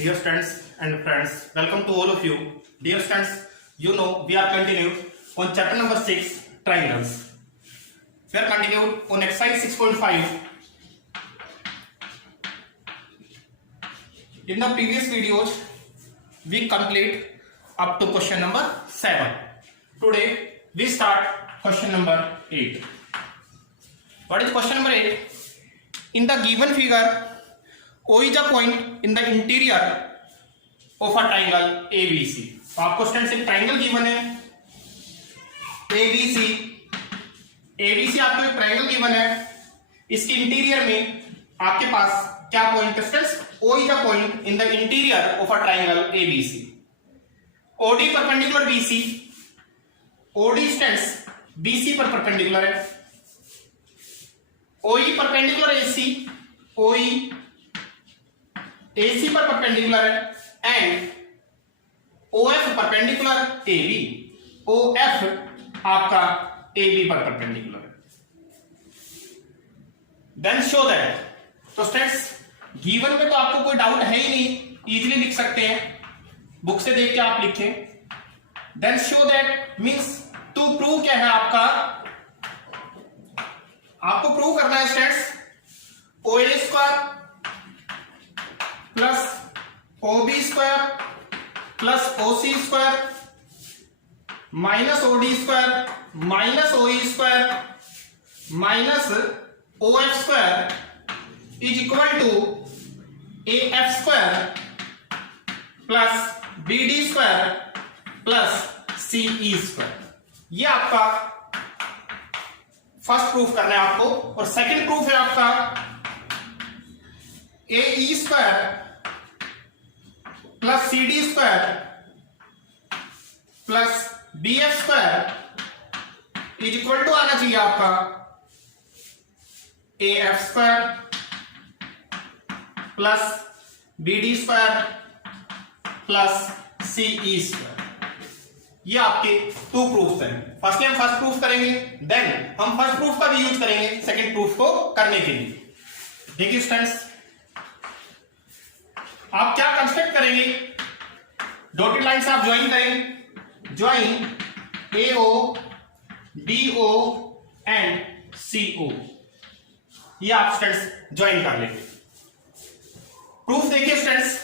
Dear students and friends, welcome to all of you. Dear students, you know we are continued on chapter number 6, triangles. We are continued on exercise 6.5. In the previous videos, we complete up to question number 7. Today, we start question number 8. What is question number 8? In the given figure, O is a point in the interior of a triangle ABC. तो आपको students एक triangle given है ABC. ABC आपको एक triangle given है. इसके interior में आपके पास क्या पॉइंट है students? O is a point in the interior of a triangle ABC. OD perpendicular BC. OD students BC पर परपेंडिकुलर है. OE perpendicular AC. OE AC पर परपेंडिकुलर है and OF perpendicular AB. OF आपका AB पर perpendicular है. Then show that. तो students given में तो आपको कोई डाउट है ही नहीं, इजीली लिख सकते हैं, बुक से देख के आप लिखें. Then show that means to prove क्या है आपका, आपको प्रूव करना है students OA square plus OB square plus OC square minus OD square minus OE square minus OF square is equal to AF square plus BD square plus CE square. ये आपका first proof करना है आपको. और second proof है आपका AE square plus CD square plus BF square is equal to आना चाहिए आपका AF square plus BD square plus CE square. ये आपके टू प्रूफ हैं. फर्स्टली हम फर्स्ट प्रूफ करेंगे, देन हम फर्स्ट प्रूफ का भी यूज करेंगे सेकंड प्रूफ को करने के लिए. देखिए स्टूडेंट्स, आप क्या कंस्ट्रक्ट करेंगे, डॉटेड लाइन से आप ज्वाइन करेंगे. Join AO BO and CO. ये आप स्टूडेंट्स ज्वाइन कर लेंगे. प्रूफ देखिए स्टूडेंट्स,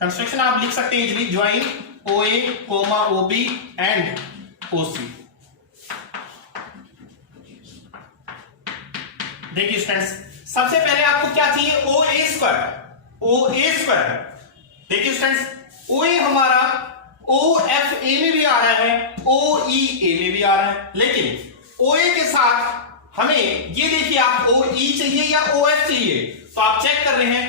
कंस्ट्रक्शन आप लिख सकते हैं easily. Join OA, OB and OC. देखिए स्टूडेंट्स, सबसे पहले आपको क्या चाहिए, OA स्क्वायर. OA स्क्वायर देखिए स्टूडेंट्स, OA हमारा OFA में भी आ रहा है, OEA में भी आ रहा है, लेकिन OA के साथ हमें ये देखिए आप OE चाहिए या OF चाहिए. तो आप चेक कर रहे हैं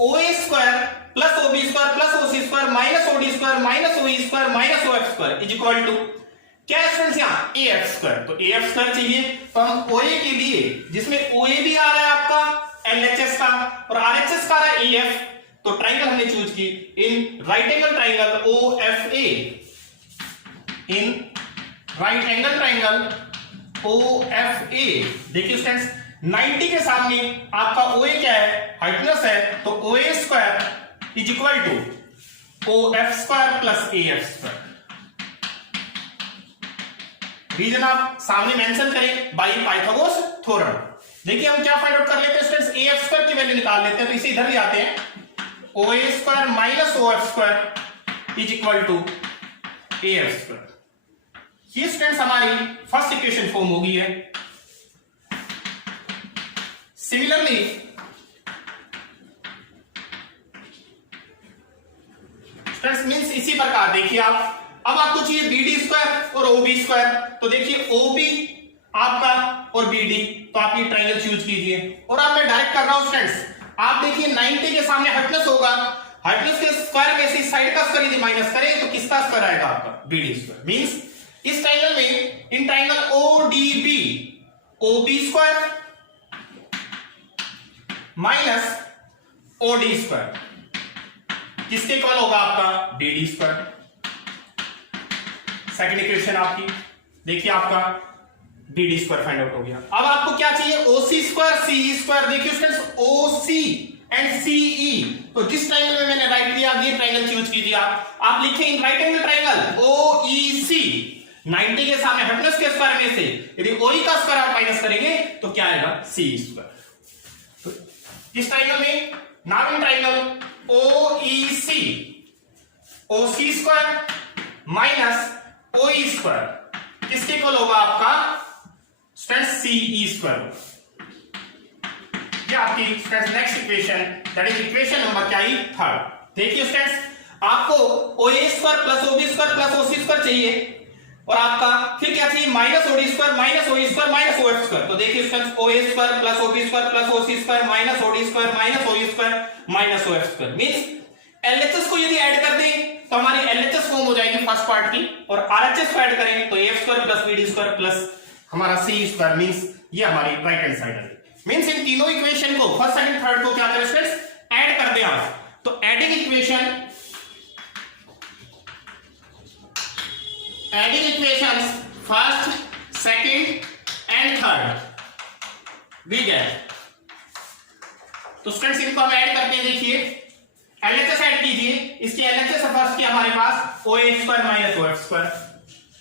OA square plus OB square plus OC square minus OD square minus OE square minus OF square is equal to क्या है स्टूडेंट्स, यहां AF स्क्वायर. तो AF स्क्वायर चाहिए, तो हम OA के लिए जिसमें OA भी आ रहा है आपका LHS का और RHS का आ रहा है AF, तो ट्राइंगल हमने चूज की इन राइट एंगल ट्राइंगल OFA. इन राइट एंगल ट्राइंगल OFA. देखिए स्टूडेंट्स, 90 के सामने आपका OA क्या है, हाइपोटेनस है, तो OA square is equal to OF square plus AF square. Reason आप सामने मेंशन करें बाय पाइथागोरस थ्योरम. देखिए हम क्या फाइंड आउट कर लेते हैं स्टूडेंट्स, AF स्क्वायर की वैल्यू निकाल लेते हैं. तो इसे इधर ले आते हैं, OA square minus OF square is equal to AF square. ये स्टूडेंट्स हमारी फर्स्ट इक्वेशन फॉर्म हो गई है. सिमिलरली स्टूडेंट्स मींस इसी प्रकार देखिए आप, अब आपको चाहिए BD स्क्वायर और OB स्क्वायर. तो देखिए OB आपका और BD, तो आप ये ट्राइंगल चूज कीजिए. और अब मैं डायरेक्ट कर रहा हूं स्टूडेंट्स, आप देखिए 90 के सामने हाइपोटेनस होगा, हाइपोटेनस के स्क्वायर में से साइड का स्क्वायर यदि माइनस करें तो किसका स्क्वायर आएगा आपका, BD स्क्वायर. मींस इस ट्राइंगल में in triangle ODB OB square minus OD square किसके इक्वल होगा आपका, BD स्क्वायर. सेकंड इक्वेशन आपकी देखिए, आपका BD स्क्वायर फाइंड आउट हो गया. अब आपको क्या चाहिए, OC स्क्वायर CE स्क्वायर. देखिए स्टूडेंट्स, OC एंड सीई। तो जिस ट्राइंगल में मैंने राइट लिया ये ट्राइंगल चूज कीजिए आप लिखें इन राइट एंगल ट्राइंगल ओईसी 90 के सामने हाइपोटेनस के स्क्वायर में से यदि ओई का स्क्वायर आप माइनस करेंगे तो क्या आएगा सी स्क्वायर। किस ट्राइंगल में? Now in triangle OEC OC square minus OE square किसके इक्वल होगा आपका स्टूडेंट सीई स्क्वायर। ये आपकी students next equation that is equation number क्या ही थर्ड। देखिए स्टूडेंट्स आपको OA square plus OB square plus OC square चाहिए और आपका फिर क्या चाहिए minus OD square minus OE square minus OF square. तो देखिए students OA square plus OB square plus OC square minus OD square minus OE square minus OF square means LHS को यदि ऐड कर दें तो हमारी एलएचएस फॉर्म हो जाएगी फर्स्ट पार्ट की और आरएचएस को ऐड करें तो F square plus BD square plus हमारा सी स्क्वायर मींस ये हमारी राइट हैंड साइड है। मींस इन तीनों इक्वेशन को फर्स्ट सेकंड थर्ड को क्या करें स्टूडेंट्स ऐड कर दें आप। तो adding equations first second and third we get. तो स्टूडेंट्स इनको हम ऐड करते हैं। देखिए एलएचएस ऐड कीजिए इसके एलएचएस फर्स्ट की हमारे पास ओए स्क्वायर माइनस ओएफ स्क्वायर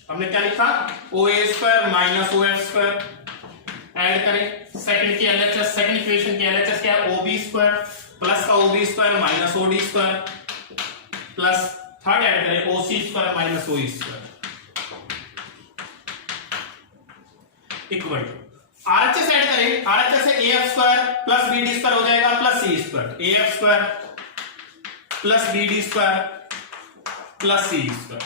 हमने क्या लिखा OA square minus OF square add करें। सेकंड की एलएचएस सेकंड इक्वेशन की एलएचएस क्या है ओबी स्क्वायर प्लस का OB square minus OD square plus third add करें OC square minus OE square equal RHS add करें। आरएचएस से AF square plus BD square हो जाएगा plus C square AF square plus BD square plus C square.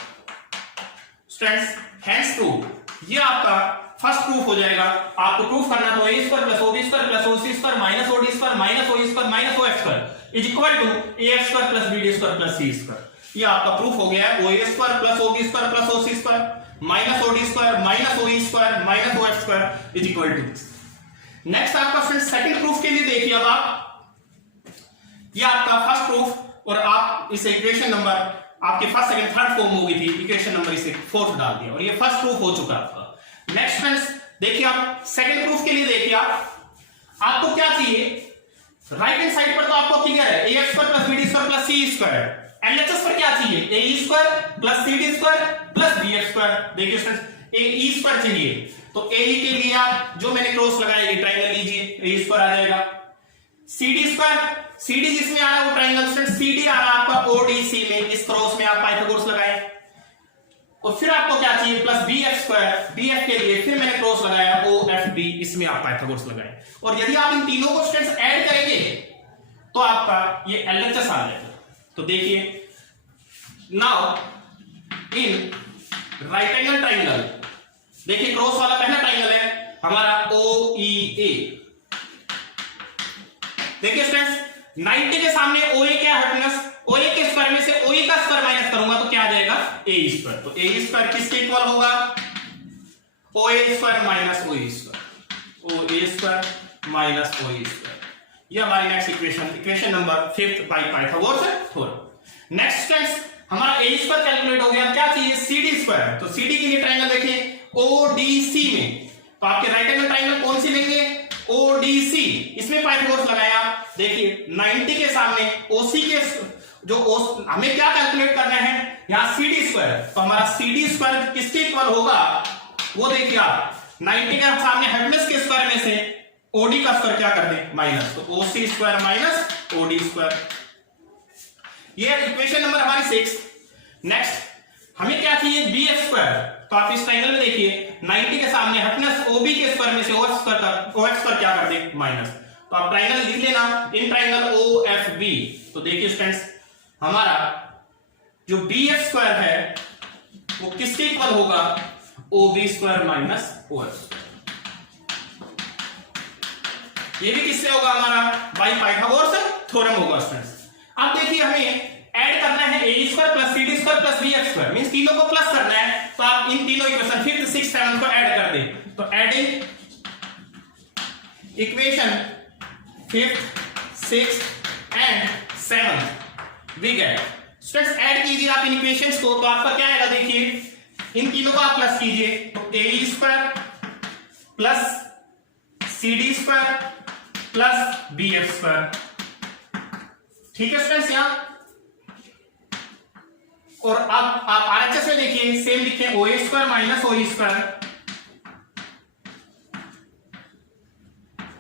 Students hence proof ये आपका first proof हो जाएगा। आपको प्रूफ करना तो A square plus OB square plus OC square minus OD square minus OE square minus OF square is equal to AF square plus BD square plus C square. ये आपका proof हो गया है OA square plus OB square plus OC square minus OD square minus OE square minus OF square is equal to this. Next आपका friends second proof के लिए देखिए अब आप ये आपका फर्स्ट प्रूफ और आप इस इक्वेशन नंबर आपके फर्स्ट सेकंड थर्ड फॉर्म हो गई थी इक्वेशन नंबर इसे फोर्थ डाल दिया और ये फर्स्ट प्रूफ हो चुका है आपका। नेक्स्ट फ्रेंड्स देखिए आप सेकंड प्रूफ के लिए देखिए आपको क्या चाहिए राइट हैंड साइड पर तो आपको क्लियर है ax square plus bd square plus c square. LHS पर क्या चाहिए ae square plus cd square plus bf square. देखिए स्टूडेंट्स ae स्क्वायर चाहिए तो ae के लिए आप जो मैंने क्रॉस लगाया ये ट्रायंगल लीजिए ae स्क्वायर आ जाएगा। cd स्क्वायर cd जिसमें आ रहा है वो ट्रायंगल स्टूडेंट cd आ रहा है आपका ODC में इस क्रॉस में आप पाइथागोरस लगाएं और फिर आपको क्या चाहिए प्लस bf स्क्वायर bf के लिए फिर मैंने क्रॉस लगाया OFB इसमें आप पाइथागोरस लगाएं और यदि आप इन तीनों को स्टूडेंट्स ऐड करेंगे तो आपका ये LHS आ जाएगा। तो देखिए now in right angle triangle देखिए क्रॉस वाला पहला ट्रायंगल है हमारा OEA। देखिए स्टूडेंट्स 90 के सामने OA क्या है हाइपोटेनस OA के स्क्वायर में से OE का स्क्वायर माइनस करूंगा तो क्या आ जाएगा AE स्क्वायर। तो AE स्क्वायर किसके इक्वल होगा OA square minus OE square OA square minus OE square. ये हमारी next equation number 5th bye Pythagoras theorem. Next students हमारा AE स्क्वायर कैलकुलेट हो गया। क्या चाहिए CD स्क्वायर। तो CD के लिए ट्रायंगल देखिए ODC में तो आपके राइट एंगल ट्रायंगल कौन सी लेंगे ODC इसमें पाइथागोरस लगाया आप। देखिए 90 के सामने OC के जो हमें क्या कैलकुलेट करना है यहां CD स्क्वायर तो हमारा CD स्क्वायर किसके इक्वल होगा वो देखिए आप 90 के सामने हाइपोटेनस के स्क्वायर में से OD का स्क्वायर क्या कर दें माइनस तो OC square minus OD square. ये इक्वेशन नंबर हमारी 6। नेक्स्ट हमें क्या चाहिए BF स्क्वायर तो आप इस ट्रायंगल में देखिए 90 के सामने हाइपोटेनस OB के स्क्वायर में से OF स्क्वायर क्या कर दें माइनस तो आप ट्रायंगल लिख लेना इन ट्रायंगल OFB। तो देखिए स्टूडेंट्स हमारा जो BF स्क्वायर है वो किसके इक्वल होगा OB square minus OF square. ये भी किससे होगा हमारा बाय पाइथागोरस थ्योरम होगा स्टूडेंट्स। अब देखिए हमें ऐड करना है AE square plus CD square plus BF square means तीनों को प्लस करना है तो आप इन तीनों इक्वेशन 5th 6th 7th को ऐड कर दें। तो adding equation 5th 6th and 7th we get. Students add कीजिए आप इन इक्वेशंस को तो आपका क्या आएगा देखिए इन तीनों को आप प्लस कीजिए तो AE square plus CD square plus BF square ठीक है स्टूडेंट्स यहां। और अब आप आरएचएस में देखिए सेम लिखे OA² minus OE²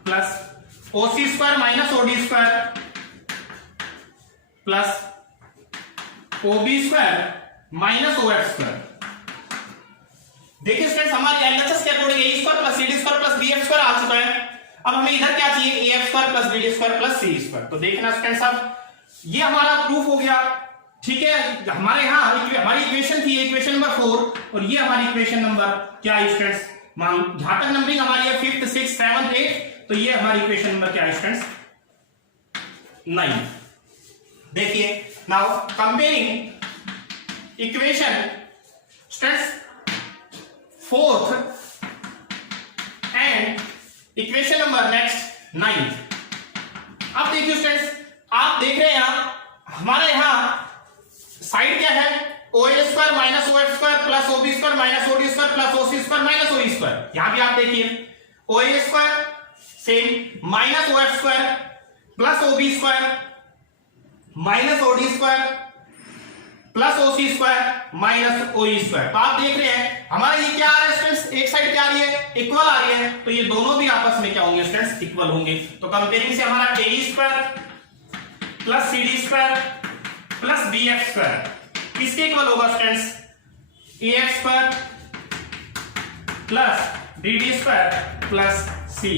plus OC² minus OD² plus OB² minus OF²। देखिए स्टूडेंट्स हमारे एलएचएस के according A² plus CD² plus BF² आ चुका है। अब हमें इधर क्या चाहिए AF² plus BD² plus C²। तो देखना स्टूडेंट्स अब ये हमारा प्रूफ हो गया, ठीक है। हमारे यहाँ हमारी इक्वेशन थी इक्वेशन नंबर 4 और ये हमारी इक्वेशन नंबर क्या है स्टूडेंट्स, जहां तक नंबरिंग हमारी है 5th 6th 7th 8th, तो ये हमारी इक्वेशन नंबर क्या है स्टूडेंट्स 9। देखिए now comparing equation students 4th and equation number next 9th। अब देखिए स्टूडेंट्स आप देख रहे हैं यहां हमारे यहां साइड क्या है OA² minus OF² plus OB² minus OD² plus OC² minus OE²। यहां भी आप देखिए OA² same minus OF² plus OB² minus OD² plus OC² minus OE²। तो आप देख रहे हैं हमारा ये क्या आ रहा है स्टूडेंट्स, एक साइड क्या आ रही है इक्वल आ रही है, तो ये दोनों भी आपस में क्या होंगे स्टूडेंट्स इक्वल होंगे। तो कंपेयरिंग से हमारा AE² plus CD² plus BF² किसके इक्वल होगा students AF² plus BD² plus C²।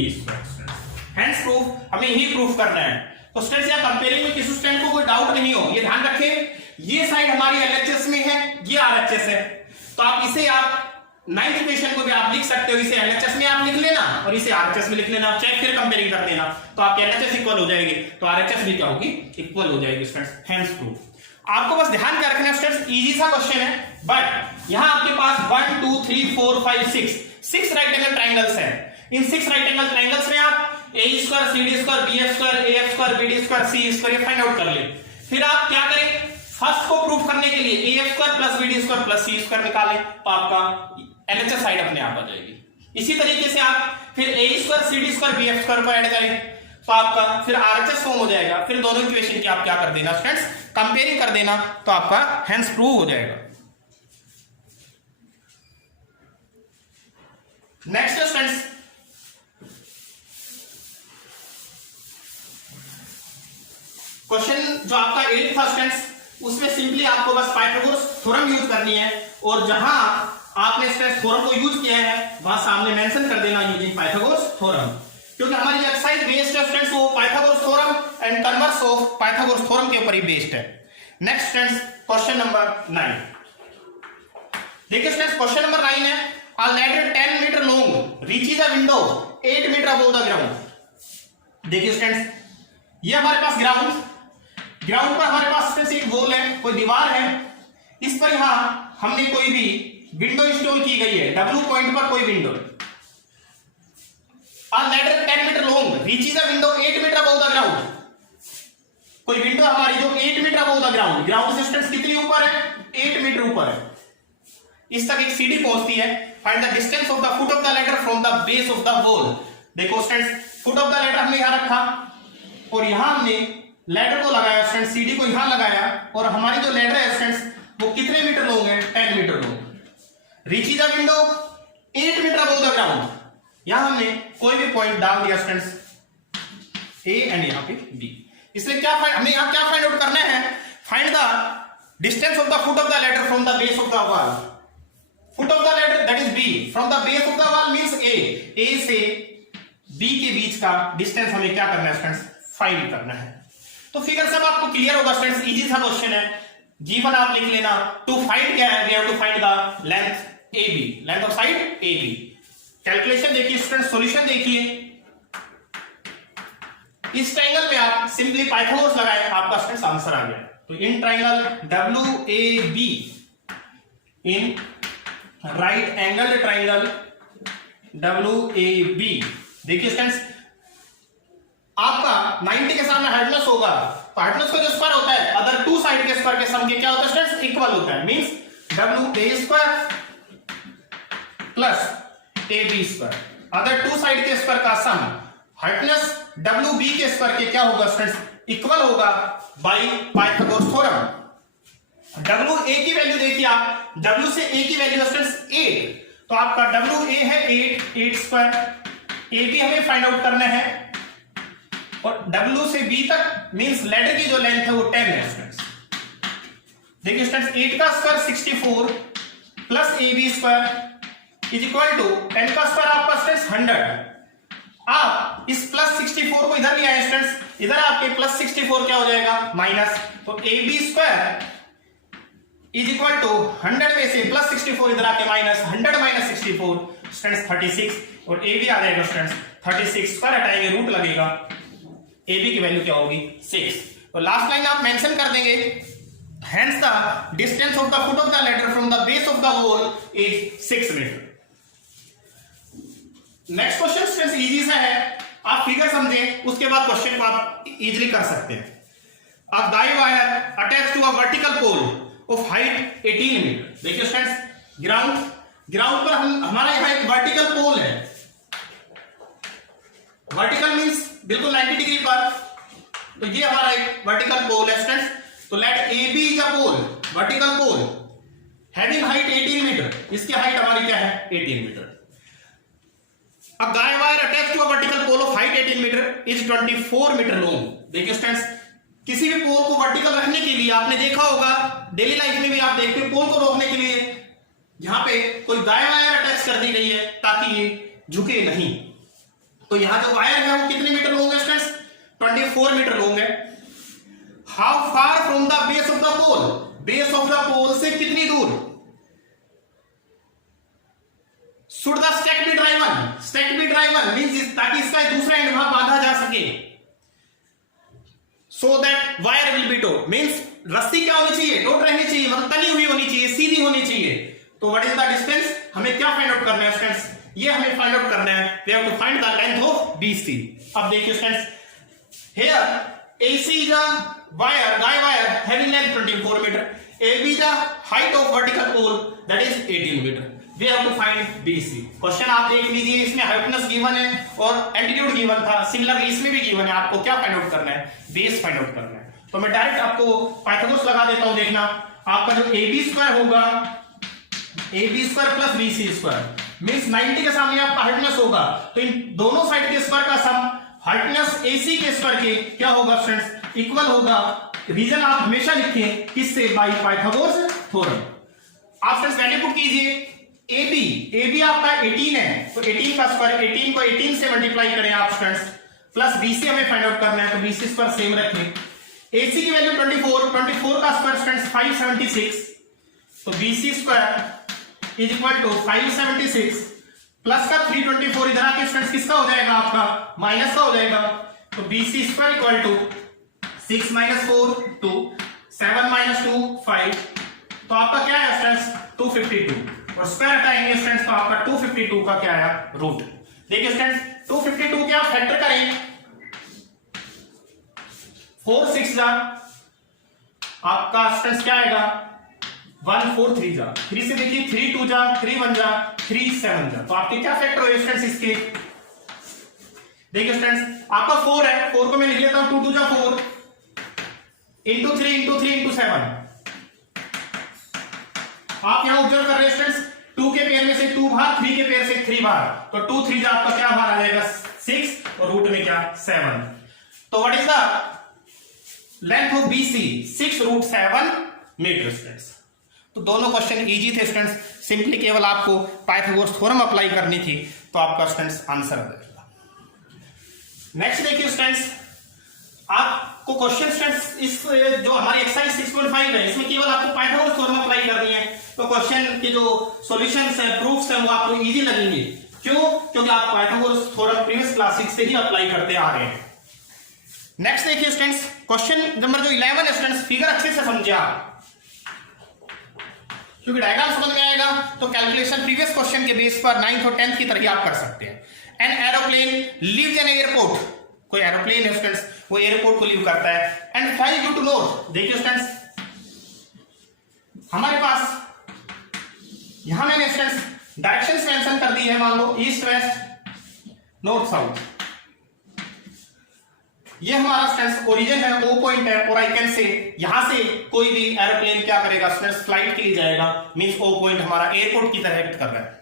Hence proof हमें यही प्रूफ करना है। तो स्टूडेंट्स यहां कंपेयरिंग में किसी स्टूडेंट को कोई डाउट नहीं हो, ये ध्यान रखें ये साइड हमारी LHS में है, ये RHS है, तो आप इसे आप 9th इक्वेशन को भी आप लिख सकते हो, इसे LHS में आप लिख लेना और इसे RHS में लिख लेना, आप चाहे फिर कंपेयरिंग कर देना, तो आपकी LHS इक्वल हो जाएगी तो RHS भी क्या होगी इक्वल हो जाएगी स्टूडेंट्स। हेंस प्रूफ आपको बस ध्यान क्या रखना है स्टूडेंट्स, इजी सा क्वेश्चन है, बट यहां आपके पास 1 2 3 4 5 6 राइट एंगल ट्रायंगल्स हैं। इन 6 राइट एंगल ट्रायंगल्स में आप AE², CD², BF², AF², BD² C² ये फाइंड आउट कर ले। फिर आप क्या करें, फर्स्ट को प्रूफ करने के लिए AF² plus BD² plus C² निकालें तो आपका LHS साइड अपने आप आ जाएगी। इसी तरीके से आप फिर AE², CD² BF² को ऐड करें तो आपका फिर RHS फॉर्म हो जाएगा। फिर दोनों इक्वेशन की आप क्या कर देना स्टूडेंट्स कंपेयरिंग कर देना तो आपका हेंस प्रूव हो जाएगा। नेक्स्ट स्टूडेंट्स क्वेश्चन जो आपका 8 था स्टूडेंट्स उसमें सिंपली आपको बस पाइथागोरस थ्योरम यूज करनी है और जहां आपने स्ट्रेस थ्योरम को यूज किया है वहां सामने मेंशन कर देना यूजिंग पाइथागोरस थ्योरम, क्योंकि हमारी जो एक्सरसाइज बेस्ड है स्टूडेंट्स वो Pythagoras theorem and converse of Pythagoras theorem के ऊपर ही बेस्ड है। नेक्स्ट स्टूडेंट्स क्वेश्चन नंबर 9 देखिए स्टूडेंट्स क्वेश्चन नंबर 9 है a ladder 10 metre long reaches a window 8 metre above the ground। देखिए स्टूडेंट्स ये हमारे पास ग्राउंड पर हमारे पास स्टूडेंट्स एक वॉल है, कोई दीवार है, इस पर यहां हमने कोई भी विंडो इंस्टॉल की गई है, W पॉइंट पर कोई window. A ladder 10 metre long reaches a window 8 metre above the ground। कोई विंडो हमारी जो 8 metre above the ground, ground से स्टूडेंट्स कितनी ऊपर है 8 मीटर ऊपर है, इस तक एक सीढ़ी पहुंचती है। Find the distance of the foot of the ladder from the base of the wall. देखो students foot of the ladder हमने यहां रखा और यहां हमने लैडर को लगाया स्टूडेंट्स, सीढ़ी को यहां लगाया और हमारी जो लैडर है स्टूडेंट्स वो कितने मीटर लॉन्ग है 10 metre long. Reach the window 8 metre above the ground. यहां हमने कोई भी पॉइंट डाल दिया स्टूडेंट्स ए एंड यहां पे बी। इसलिए क्या हमें यहां क्या फाइंड आउट करना है, find the distance of the foot of the ladder from the base of the wall. Foot of the ladder that is B, from the base of the wall means A से B के बीच का distance हमें क्या करना है students find करना है। तो फिगर सब आपको क्लियर होगा स्टूडेंट्स, इजी सा क्वेश्चन है। गिवन आप लिख लेना टू फाइंड क्या है, we have to find the length AB, length of side AB। Calculation देखिए स्टूडेंट्स, सॉल्यूशन देखिए, इस ट्रायंगल में आप सिंपली पाइथागोरस लगाए आपका स्टूडेंट्स आंसर आ गया। तो in triangle WAB, in right angle triangle WAB, देखिए स्टूडेंट्स आपका 90 के सामने हाइपोटेनस होगा तो हाइपोटेनस का जो स्क्वायर होता है अदर टू साइड के स्क्वायर के सम के क्या होता है स्टूडेंट्स इक्वल होता है, means WA² plus AB², other two side के स्क्वायर का सम हाइपोटेनस WB के स्क्वायर के क्या होगा स्टूडेंट्स इक्वल होगा by Pythagoras theorem. W A की वैल्यू देखिए आप, डब्ल्यू से ए की वैल्यू स्टूडेंट्स 8, तो आपका डब्ल्यू ए है 8 स्क्वायर, ए भी हमें फाइंड आउट करना है, और डब्ल्यू से बी तक मींस लैडर की जो लेंथ है वो 10 है स्टूडेंट्स। देखिए स्टूडेंट्स 8 का square 64 plus A B square is equal to 10 का स्क्वायर आपका स्टूडेंट्स 100। आप इस प्लस 64 को इधर ले आए स्टूडेंट्स, इधर आपके प्लस 64 क्या हो जाएगा माइनस, तो A B square is equal to 100 में से प्लस 64 इधर आके माइनस 100 माइनस 64 स्टूडेंट्स 36, और ए बी आ जाएगा स्टूडेंट्स 36, स्क्वायर हटाएंगे रूट लगेगा, ए बी की वैल्यू क्या होगी 6। तो लास्ट लाइन आप मेंशन कर देंगे, hence the distance of the foot of the ladder from the base of the wall is 6 मीटर। नेक्स्ट क्वेश्चन स्टूडेंट्स इजी सा है, आप फिगर समझें उसके बाद क्वेश्चन को आप इजीली कर सकते हैं। A guy wire attached to a vertical pole of height 18 metre. देखिए स्टूडेंट्स ग्राउंड पर हमारा यहाँ एक वर्टिकल पोल है, वर्टिकल मींस बिल्कुल 90 डिग्री पर, तो ये हमारा एक वर्टिकल पोल है स्टूडेंट्स। तो let A B is a pole, vertical pole having height 18 metre, इसकी हाइट हमारी क्या है 18 मीटर। अब guy wire attach to a vertical pole of height 18 metre is 24 metre long. देखिए स्टूडेंट्स किसी भी पोल को वर्टिकल रखने के लिए आपने देखा होगा डेली लाइफ में भी आप देखते हो, पोल को रोकने के लिए यहां पे कोई गाय वायर अटैच कर दी गई है ताकि ये झुके नहीं। तो यहां जो वायर है वो कितने मीटर लॉन्ग है स्टूडेंट्स 24 मीटर लॉन्ग है। How far from the base of the pole, base of the pole से कितनी दूर, should the stack be driven, stack be driven means ताकि इसका दूसरा एंड वहां बांधा जा सके, so that wire will be taut means रस्सी क्या होनी चाहिए टोट रहनी चाहिए, मतलब तली हुई होनी चाहिए, सीधी होनी चाहिए। तो व्हाट इज द डिस्टेंस, हमें क्या फाइंड आउट करना है स्टूडेंट्स, ये हमें फाइंड आउट करना है, we have to find the length of BC। अब देखिए students here AC is a wire, guy wire having length 24 meter. AB is the height of vertical pole that is 18 meter. We have to find BC. Question आप देख लीजिए, इसमें hypotenuse given है और altitude given था, similarly इसमें भी given है, आपको क्या फाइंड आउट करना है बेस फाइंड आउट करना है। तो मैं डायरेक्ट आपको पाइथागोरस लगा देता हूं, देखना आपका जो AB स्क्वायर होगा, AB square plus BC square means 90 के सामने आपका हाइपोटेनस होगा, तो इन दोनों साइड के स्क्वायर का सम हाइपोटेनस AC के स्क्वायर के क्या होगा स्टूडेंट्स इक्वल होगा, रीजन आप हमेशा लिखें किससे बाय पाइथागोरस थ्योरम। आप स्टूडेंट्स वैल्यू पुट कीजिए, AB आपका 18 है, तो 18 का स्क्वायर 18 को 18 से मल्टीप्लाई करें आप स्टूडेंट्स, प्लस BC हमें फाइंड आउट करना है, तो BC स्क्वायर सेम रखें। AC की वैल्यू 24 का स्क्वायर स्टूडेंट्स 576, तो BC square is equal to 576 plus का 324 इधर आके स्टूडेंट्स किसका हो जाएगा आपका माइनस का हो जाएगा, तो BC square equal to 6 minus 4 2 7 minus 2 5, तो आपका क्या है स्टूडेंट्स 252, और स्क्वायर हटाएंगे स्टूडेंट्स तो आपका 252 का क्या आया रूट। देखिए स्टूडेंट्स 252 के आप फैक्टर करें, 4 6 जा आपका स्टूडेंट्स क्या आएगा 1 4 3 जा, 3 से देखिए 3 2 जा 3 1 जा 3 7 जा, तो आपके क्या फैक्टर हुए स्टूडेंट्स इसके। देखिए स्टूडेंट्स आपका 4 है, 4 को मैं लिख लेता हूं 2 2 जा 4 इंटू 3 इंटू 3 इंटू 7। आप यहां ऑब्जर्व कर रहे हैं स्टूडेंट्स 2 के पेयर में से 2 बाहर, 3 के पेयर से 3 बाहर, तो 2 3 जा आपका क्या बाहर आ जाएगा 6 और रूट में क्या 7। तो what is the length of BC 6 root 7 metre students. तो दोनों क्वेश्चन इजी थे स्टूडेंट्स, सिंपली केवल आपको पाइथागोरस थ्योरम अप्लाई करनी थी, तो आपका स्टूडेंट्स आंसर आ जाएगा। नेक्स्ट देखिए स्टूडेंट्स, आपको क्वेश्चन स्टूडेंट्स इस जो हमारी एक्सरसाइज 6.5 है इसमें केवल आपको पाइथागोरस थ्योरम अप्लाई करनी है, तो क्वेश्चन के जो सॉल्यूशंस है प्रूफ्स है वो आपको इजी लगेंगे। क्यों? क्योंकि आप पाइथागोरस थ्योरम प्रीवियस क्लासेस से ही अप्लाई करते आ रहे हैं। नेक्स्ट देखिए स्टूडेंट्स, क्वेश्चन नंबर जो 11 है स्टूडेंट्स, फिगर अच्छे से समझिए आप, क्योंकि डायग्राम समझ में आएगा तो कैलकुलेशन प्रीवियस क्वेश्चन के बेस पर 9th और 10th की तरह आप कर सकते हैं। An aeroplane leaves an airport, कोई एरोप्लेन है स्टूडेंट्स वो एयरपोर्ट को लीव करता है, and flies due to north. देखिए स्टूडेंट्स हमारे पास यहां मैंने स्टूडेंट्स डायरेक्शंस मेंशन कर दी है, मान लो ईस्ट वेस्ट नॉर्थ साउथ। ये हमारा स्टूडेंट्स ओरिजिन है, ओ पॉइंट है, और आई कैन से यहां से कोई भी एरोप्लेन क्या करेगा स्टूडेंट्स, फ्लाइट के लिए जाएगा, मींस ओ पॉइंट हमारा एयरपोर्ट की तरह एक्ट कर रहा है।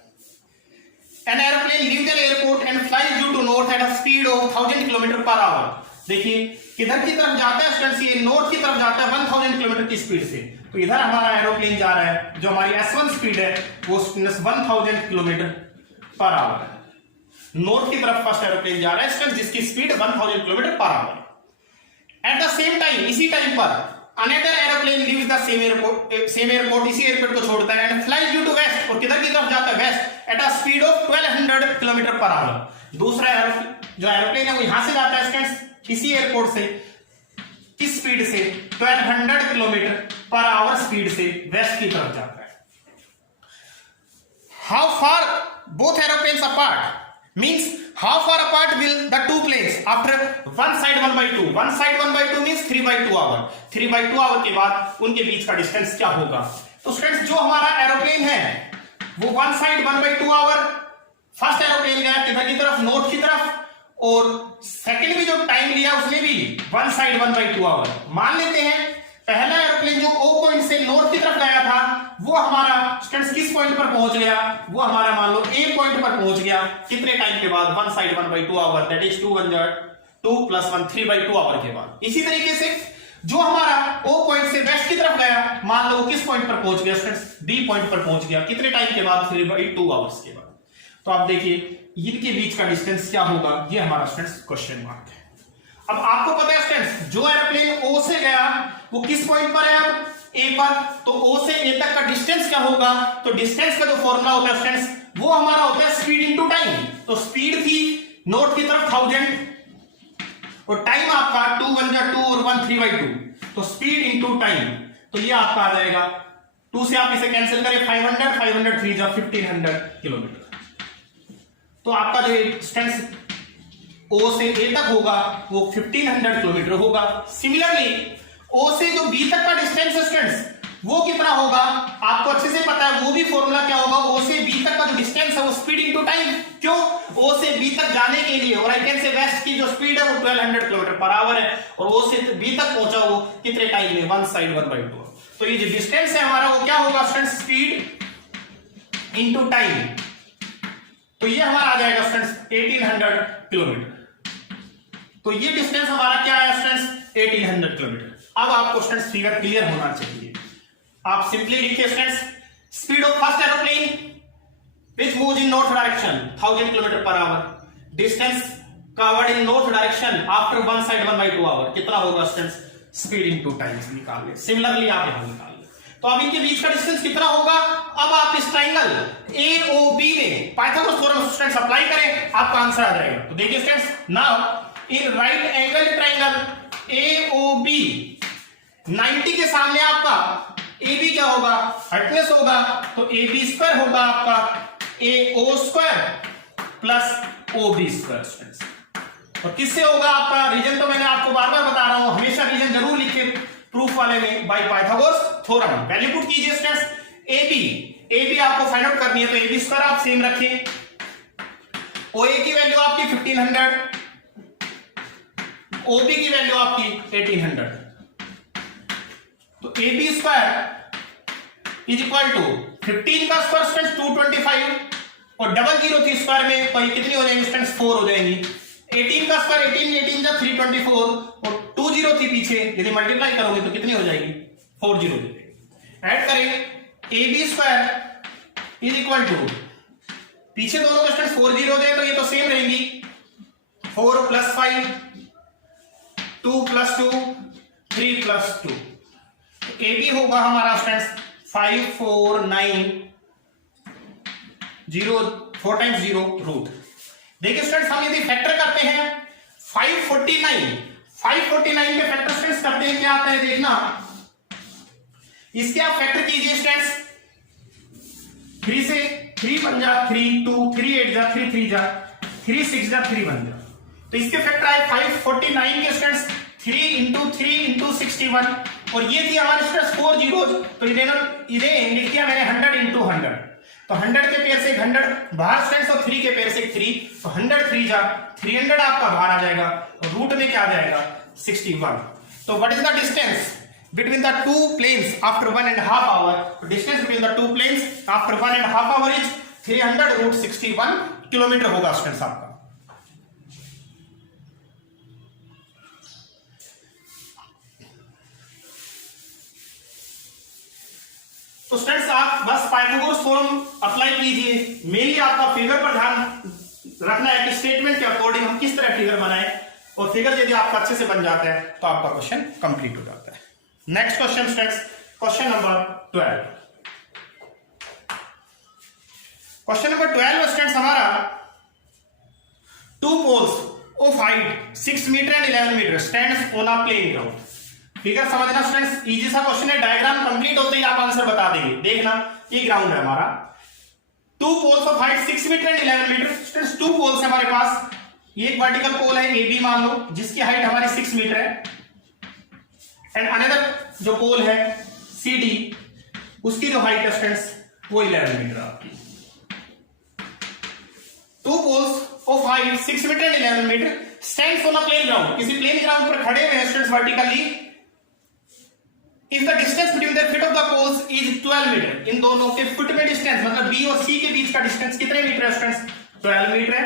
An airplane leaves an airport and flies due to north at a speed of 1000 km per hour। देखिए किधर की तरफ जाता है स्टूडेंट्स, ये नॉर्थ की तरफ जाता है 1000 किलोमीटर की स्पीड से। तो इधर हमारा एरोप्लेन जा रहा है, जो हमारी S1 स्पीड है वो 1000 किलोमीटर पर आवर है। नॉर्थ की तरफ फर्स्ट एरोप्लेन जा रहा है स्टूडेंट्स, जिसकी speed 1000 kilometre per hour. At the same time, इसी टाइम पर another aeroplane leaves the same airport, इसी एयरपोर्ट को छोड़ता है, and flies due to west, और किधर की तरफ जाता है west, at a speed of 1200 kilometre per hour. दूसरा जो एरोप्लेन है वो यहां से जाता है स्टूडेंट्स, इसी एयरपोर्ट से, किस स्पीड से, 1200 किलोमीटर पर आवर स्पीड से वेस्ट की तरफ जाता है। How far both aeroplanes apart, means how far apart will the two planes after one side 1/2, one side 1/2 means 3/2 hour, 3/2 hour के बाद उनके बीच का डिस्टेंस क्या होगा। तो स्टूडेंट्स जो हमारा एरोप्लेन है वो one side 1/2 hour, first aeroplane गया किधर की तरफ, नॉर्थ की तरफ, और सेकंड भी जो टाइम लिया उसने भी वन साइड 1/2 आवर। मान लेते हैं पहला एरोप्लेन जो ओ पॉइंट से नॉर्थ की तरफ गया था वो हमारा स्टूडेंट्स किस पॉइंट पर पहुंच गया, वो हमारा मान लो ए पॉइंट पर पहुंच गया, कितने टाइम के बाद, one side 1/2 hour, that is 2 + 1 3/2 hour के बाद। इसी तरीके से जो हमारा ओ पॉइंट से वेस्ट की तरफ गया, मान लो किस पॉइंट पर पहुंच गया स्टूडेंट्स, बी पॉइंट पर पहुंच गया, कितने टाइम के बाद, 3/2 आवर्स के बाद। तो आप देखिए इनके बीच का डिस्टेंस क्या होगा, ये हमारा स्टूडेंट्स क्वेश्चन मार्क है। अब आपको पता है स्टूडेंट्स जो एरोप्लेन ओ से गया वो किस पॉइंट पर है, अब ए पर, तो ओ से ए तक का डिस्टेंस क्या होगा, तो डिस्टेंस का जो फॉर्मूला होता है स्टूडेंट्स वो हमारा होता है स्पीड इनटू टाइम। तो स्पीड थी नॉर्थ की तरफ 1000 और टाइम आपका 2 × 2 और 1 3/2, तो स्पीड इनटू टाइम, तो ये आपका आ जाएगा 2 से आप इसे कैंसिल करें 500, 500 3 जा 1500 किलोमीटर। तो आपका जो डिस्टेंस ओ से ए तक होगा वो 1500 किलोमीटर होगा। सिमिलरली ओ से जो बी तक का डिस्टेंस है स्टूडेंट्स वो कितना होगा, आपको अच्छे से पता है, वो भी फॉर्मूला क्या होगा, ओ से बी तक का जो डिस्टेंस है वो स्पीड इनटू टाइम। क्यों, ओ से बी तक जाने के लिए, और आई कैन से वेस्ट की जो स्पीड है वो 1200 किलोमीटर पर आवर है, और ओ से बी तक पहुंचा वो कितने टाइम में, वन साइड 1/2। तो ये जो डिस्टेंस है हमारा वो क्या होगा स्टूडेंट्स, स्पीड इनटू टाइम। तो ये हमारा आ जाएगा स्टूडेंट्स 1800 किलोमीटर। तो ये डिस्टेंस हमारा क्या है स्टूडेंट्स, 1800 किलोमीटर। अब आपको स्टूडेंट्स फिगर क्लियर होना चाहिए। आप सिंपली लिखिए students, speed of first aeroplane which moves in north direction 1000 kilometre per hour, distance covered in north direction after one side 1/2 hour, कितना होगा स्टूडेंट्स, स्पीड इनटू टाइम निकाल ले। सिमिलरली आप यहां निकाल ले, तो अब इनके बीच का डिस्टेंस कितना होगा। अब आप इस ट्रायंगल AOB में पाइथागोरस थ्योरम स्टूडेंट्स अप्लाई करें, आपका आंसर आ जाएगा। तो देखिए students, now in right angle triangle AOB 90 के सामने आपका AB क्या होगा, हाइपोटेनस होगा, तो AB² होगा आपका AO² प्लस OB² स्टूडेंट्स। और किससे होगा आपका, रीजन तो मैंने आपको बार बार बता रहा हूं, हमेशा रीजन जरूर लिखिए प्रूफ वाले में, bye Pythagoras theorem. Value put कीजिए स्टूडेंट्स, AB आपको फाइंड आउट करनी है, तो AB² आप सेम रखें, OA की वैल्यू आपकी 1500, OB की वैल्यू आपकी 1800, तो AB² इज इक्वल टू 15 का स्क्वायर स्टूडेंट्स 225, और डबल जीरो थी स्क्वायर में, तो ये कितनी हो जाएंगी स्टूडेंट्स, 4 हो जाएंगी। 18 का स्क्वायर 18 जा 324, और 2 जीरो थी पीछे, यदि मल्टीप्लाई करोगे तो कितनी हो जाएगी, 4 जीरो हो जाएगी। ऐड करें AB² इज इक्वल टू, पीछे दोनों का स्टूडेंट्स 4 जीरो दे तो ये तो सेम रहेंगी, 4 + 5 2 + 2 3 + 2, AB होगा हमारा स्टूडेंट्स 5 4 9 0 4 × 0 रूट। देखिए स्टूडेंट्स, हम यदि फैक्टर करते हैं 549 के फैक्टर स्टूडेंट्स करते हैं, क्या आता है देखना, इसके आप फैक्टर कीजिए स्टूडेंट्स, 3 से 3 × 3 2 3 8 जा 3 3 जा 3 6 जा 3 1 जा, तो इसके फैक्टर आए 549 के स्टूडेंट्स 3 × 3 × 61, और ये थी हमारे स्टूडेंट्स 4 जीरो, तो इन्हें लिख दिया मैंने 100 × 100, तो 100 के पेयर से 100 बाहर स्टूडेंट्स और 3 के पेयर से 3, तो 100 3 जा 300 आपका बाहर आ जाएगा और रूट में क्या आ जाएगा 61। तो what is the distance between the two planes after 1.5 hour? Distance between the two planes after 1.5 hour is 300 root 61 kilometre होगा स्टूडेंट्स आपका। तो स्टूडेंट्स आप बस पाइथागोरस थ्योरम अप्लाई कीजिए। मेनली आपका फिगर पर ध्यान रखना है कि स्टेटमेंट के अकॉर्डिंग हम किस तरह फिगर बनाएं, और फिगर यदि आपका अच्छे से बन जाता है तो आपका क्वेश्चन कंप्लीट हो जाता है। Next question students, question number 12। Question number 12 students हमारा two poles of height 6 metre and 11 metre stands on a playing ground. Figure समझना स्टूडेंट्स, इजी सा क्वेश्चन है, डायग्राम कंप्लीट होते ही आप आंसर बता देंगे। देखना ये ग्राउंड है हमारा, two poles of height 6 metre and 11 metre. Students two poles हमारे पास, ये एक वर्टिकल पोल है ए बी मान लो, जिसकी हाइट हमारी 6 मीटर है, एंड अनदर जो पोल है सी डी, उसकी जो हाइट है स्टूडेंट्स वो 11 मीटर आपकी। Two poles of height 6 metre and 11 metre stands on a plane ground, किसी प्लेन ग्राउंड पर खड़े हुए हैं students vertically. If the distance between the feet of the poles is 12 metre, इन दोनों के फुट में डिस्टेंस मतलब बी और सी के बीच का डिस्टेंस कितने मीटर है स्टूडेंट्स? 12 मीटर है।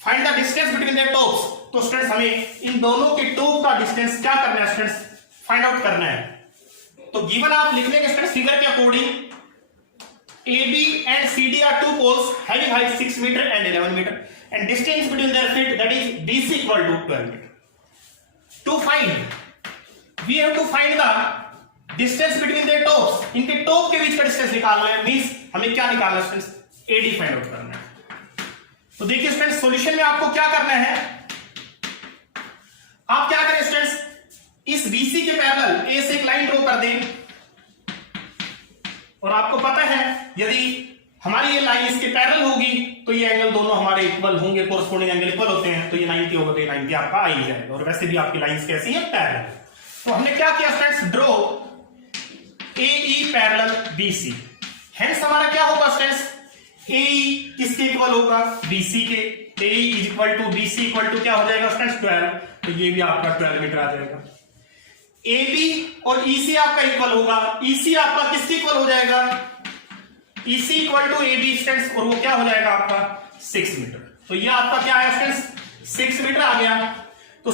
Find the distance between their tops, तो स्टूडेंट्स हमें इन दोनों के टॉप का डिस्टेंस क्या करना है स्टूडेंट्स? फाइंड आउट करना है। तो गिवन आप लिख लेंगे स्टूडेंट्स फिगर के according A B and C D are two poles having height 6 metre and 11 metre and distance between their feet that is BC equal to 12 metre. To find we have to find the distance between their tops, इनके top के बीच का distance निकालना है, means हमें क्या निकालना है स्टूडेंट्स? AD फाइंड आउट करना है। तो देखिए स्टूडेंट्स सॉल्यूशन में आपको क्या करना है, आप क्या करें स्टूडेंट्स, इस BC के पैरेलल A से एक लाइन ड्रॉ कर दें, और आपको पता है यदि हमारी ये लाइन इसके पैरेलल होगी तो ये एंगल दोनों हमारे इक्वल होंगे, कोरस्पोंडिंग एंगल इक्वल होते हैं, तो ये 90 होगा तो ये 90 आपका आ ही जाएगा। और वैसे भी आपकी लाइंस कैसी है? पैरेलल। तो हमने क्या किया students, draw AE parallel BC, hence हमारा क्या होगा स्टूडेंट्स, AE किसके इक्वल होगा? BC के। AE is equal to BC equal to क्या हो जाएगा स्टूडेंट्स? 12, तो ये भी आपका 12 मीटर आ जाएगा। AB और EC आपका इक्वल होगा, EC आपका किसके इक्वल हो जाएगा? EC equal to AB students, और वो क्या हो जाएगा आपका? 6 मीटर। तो ये आपका क्या है स्टूडेंट्स? 6 मीटर आ गया। तो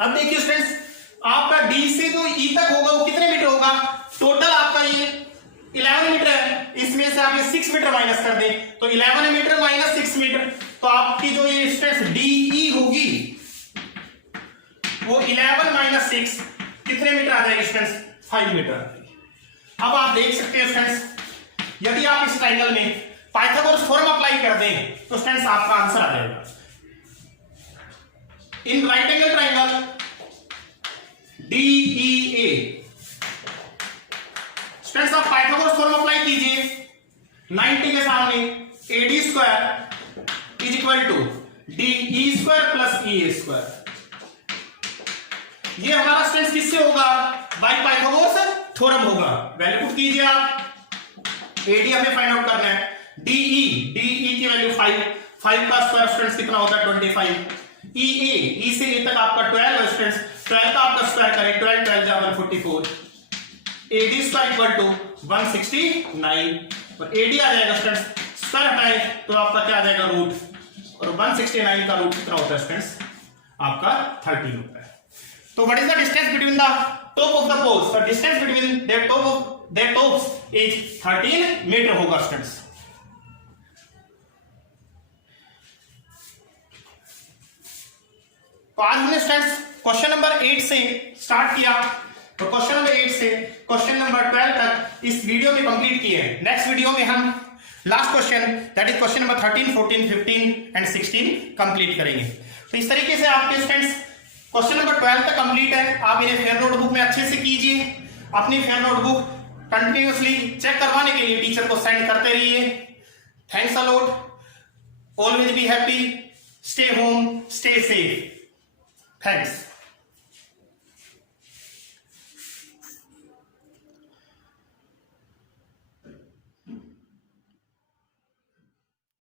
अब देखिए स्टूडेंट्स, आपका D से जो E तक होगा वो कितने मीटर होगा? टोटल आपका ये 11 मीटर है, इसमें से आप ये 6 मीटर माइनस कर दें, तो 11 मीटर माइनस 6 मीटर, तो आपकी जो ये स्ट्रेस DE होगी वो 11 माइनस 6 कितने मीटर आ जाएगी स्टूडेंट्स? 5 मीटर। अब आप देख सकते हैं स्टूडेंट्स, यदि आप इस ट्राइंगल में पाइथागोरस थ्योरम अप्लाई कर दें तो स्टूडेंट्स आपका आंसर आ जाएगा। In right angle triangle DEA, students आप पाइथागोरस थ्योरम अप्लाई कीजिए, 90 के सामने AD square is equal to DE square plus EA square. ये हमारा स्टूडेंट्स किससे होगा? बाय पाइथागोरस थ्योरम होगा। वैल्यू पुट कीजिए आप, AD हमें फाइंड आउट करना है, DE की वैल्यू 5 का स्क्वायर स्टूडेंट्स कितना होता है? 25। E से A तक आपका 12 स्टूडेंट्स, 12 का आपका स्क्वायर करें, 12 12 जा 144, AD स्क्वायर इक्वल टू 169, और AD आ जाएगा स्टूडेंट्स, स्क्वायर हटाएं तो आपका क्या आ जाएगा? रूट, और 169 का रूट कितना होता है स्टूडेंट्स? आपका 13 होता है। तो what is the distance between the top of the poles? The distance between their tops is 13 metre होगा स्टूडेंट्स। तो आज हमने स्टूडेंट्स क्वेश्चन नंबर 8 से स्टार्ट किया, तो क्वेश्चन नंबर 8 से क्वेश्चन नंबर 12 तक इस वीडियो में कंप्लीट किए हैं। नेक्स्ट वीडियो में हम last question that is question number 13, 14, 15 and 16 complete करेंगे। तो इस तरीके से आपके स्टूडेंट्स क्वेश्चन नंबर 12 तक कंप्लीट है। आप इन्हें फेयर नोटबुक में अच्छे से कीजिए, अपनी फेयर नोटबुक कंटिन्यूअसली चेक करवाने के लिए टीचर को सेंड करते रहिए। Thanks a lot, always be happy, stay home, stay safe. Thanks.